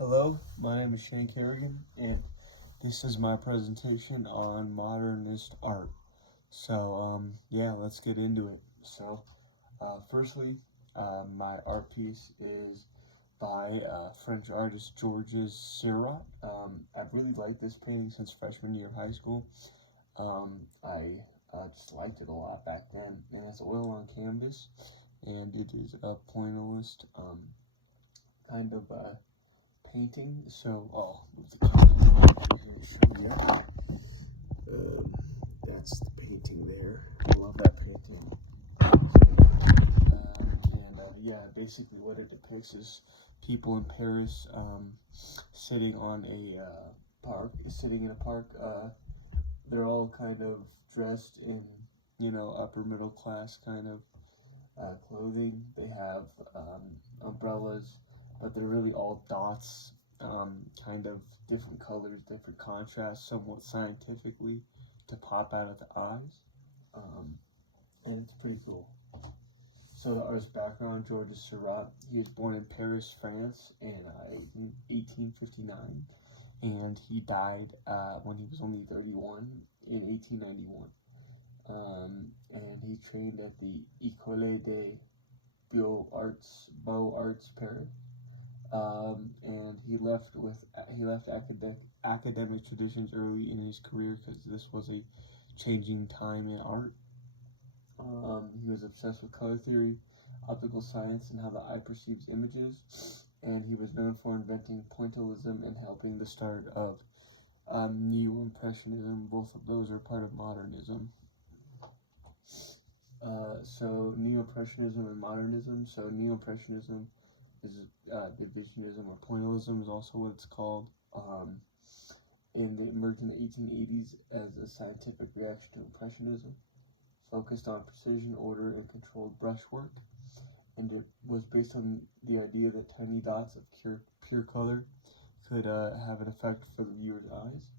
Hello, my name is Shane Kerrigan, and this is my presentation on modernist art. Yeah, let's get into it. Firstly, my art piece is by French artist Georges Seurat. I've really liked this painting since freshman year of high school. I just liked it a lot back then, and it's oil on canvas, and it is a pointillist kind of painting. I'll move the camera here. That's the painting there. I love that painting. Yeah, basically what it depicts is people in Paris sitting in a park. They're all kind of dressed in, upper middle class kind of clothing. They have umbrellas, but they're really all dots, kind of different colors, different contrasts, somewhat scientifically to pop out of the eyes, and it's pretty cool. So the artist's background, Georges Seurat, he was born in Paris, France in 1859, and he died when he was only 31 in 1891. And he trained at the École des Beaux-Arts Paris. And he left academic traditions early in his career because this was a changing time in art. He was obsessed with color theory, optical science, and how the eye perceives images, and he was known for inventing pointillism and helping the start of Neo-Impressionism. Both of those are part of modernism. So Neo-Impressionism and modernism. So Neo-Impressionism is divisionism, or pointillism is also what it's called. And it emerged in the 1880s as a scientific reaction to Impressionism, focused on precision, order, and controlled brushwork. And it was based on the idea that tiny dots of pure color could have an effect for the viewer's eyes.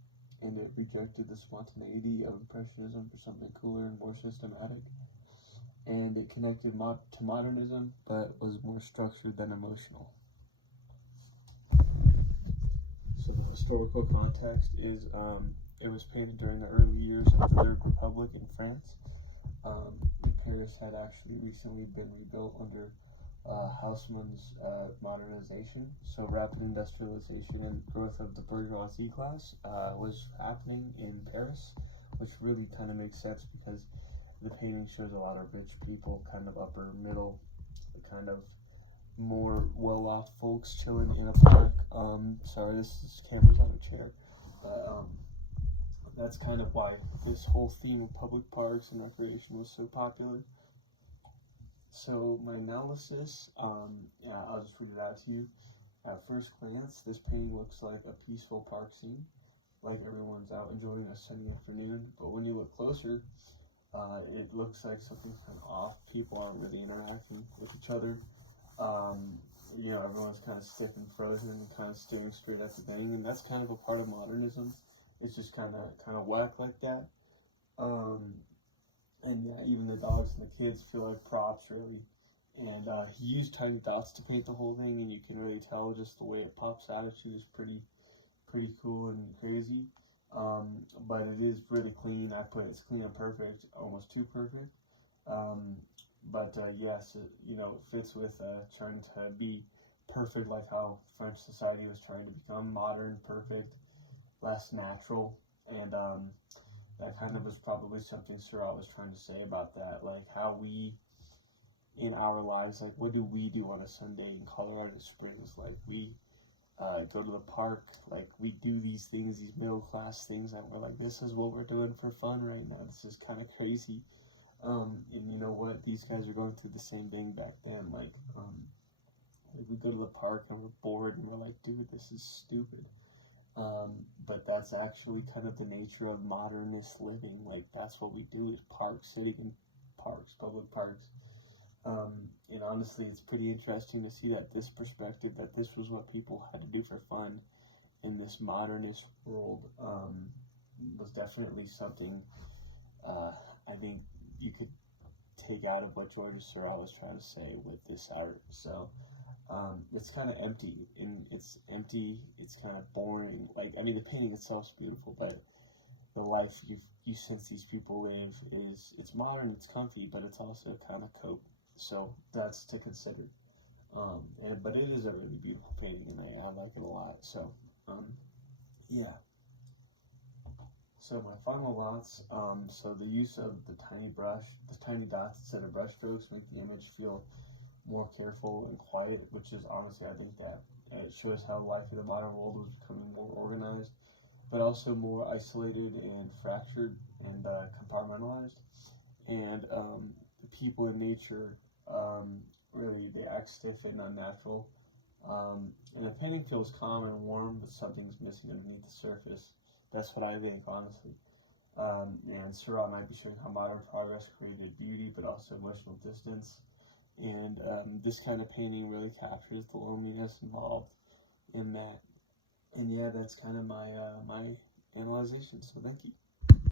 And it rejected the spontaneity of Impressionism for something cooler and more systematic. And it connected to modernism, but was more structured than emotional. So the historical context is it was painted during the early years of the Third Republic in France. Paris had actually recently been rebuilt under Haussmann's modernization. So rapid industrialization and growth of the bourgeoisie class was happening in Paris, which really kind of makes sense because the painting shows a lot of rich people, kind of upper middle, kind of more well-off folks chilling in a park. Sorry, this camera's on a chair. That's kind of why this whole theme of public parks and recreation was so popular. So my analysis, I'll just read it out to you. At first glance, this painting looks like a peaceful park scene, like everyone's out enjoying a sunny afternoon. But when you look closer, it looks like something's kind of off. People aren't really interacting with each other. Everyone's kind of stiff and frozen and kind of staring straight at the thing, and that's kind of a part of modernism. It's just kind of whack like that. Even the dogs and the kids feel like props, really. And he used tiny dots to paint the whole thing, and you can really tell just the way it pops out at you is pretty cool and crazy. But it is really clean. It's clean and perfect, almost too perfect. Yes, it fits with trying to be perfect, like how French society was trying to become modern, perfect, less natural, and that kind of was probably something Seurat was trying to say about that, like how we, in our lives, like what do we do on a Sunday in Colorado Springs? Like we go to the park, like we do these things, these middle class things, and we're like, this is what we're doing for fun right now. This is kind of crazy. And you know what? These guys are going through the same thing back then. Like we go to the park and we're bored and we're like, dude, this is stupid. But that's actually kind of the nature of modernist living. Like that's what we do, is parks, sitting in parks, public parks. And honestly, it's pretty interesting to see that this perspective, that this was what people had to do for fun in this modernist world, was definitely something I think you could take out of what Georges Seurat was trying to say with this art. So it's kind of empty, and it's kind of boring. Like, I mean, the painting itself's beautiful, but the life you sense these people live it's modern, it's comfy, but it's also kind of cope. So that's to consider. But it is a really beautiful painting, and I like it a lot. So, yeah. So my final thoughts. So the use of the tiny dots instead of brush strokes make the image feel more careful and quiet, which is honestly, I think that it shows how life in the modern world was becoming more organized, but also more isolated and fractured and compartmentalized. And people in nature, really, they act stiff and unnatural. And the painting feels calm and warm, but something's missing underneath the surface. That's what I think, honestly. And Seurat might be showing how modern progress created beauty, but also emotional distance. And this kind of painting really captures the loneliness involved in that. And yeah, that's kind of my my analyzation. So thank you.